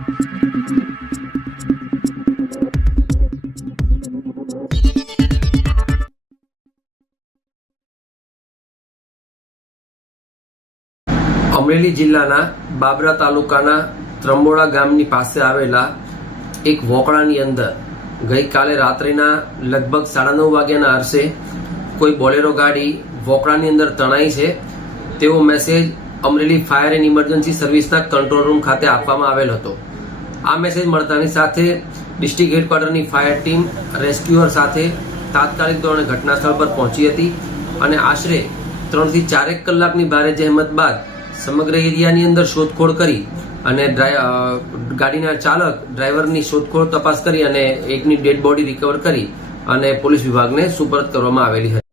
અમરેલી જિલ્લાના બાબરા તાલુકાના ત્રંબોડા ગામની પાસે આવેલા એક વોકળાની અંદર ગઈકાલે રાત્રિના લગભગ 9:30 વાગ્યાના અરસે કોઈ બોલેરો ગાડી વોકળાની અંદર તણાઈ છે તેવો message Amreli fire and emergency સર્વિસના કંટ્રોલ રૂમ ખાતે આપવામાં આવેલ હતો। આ મેસેજ મળતાની સાથે ડિસ્ટ્રિક્ટ હેડક્વાર્ટરની ફાયર ટીમ રેસ્ક્યુઅર સાથે તાત્કાલિક ધોરણે ઘટના સ્થળ પર પહોંચી હતી અને આશરે 3 થી 4 કલાકની ભારે જહેમત બાદ સમગ્ર એરિયાની અંદર શોધખોળ કરી અને ગાડીના ચાલક ડ્રાઈવરની શોધખોળ તપાસ કરી અને એકની ડેડ બોડી રિકવર કરી અને પોલીસ વિભાગને સુપરત કરવામાં આવેલી હતી।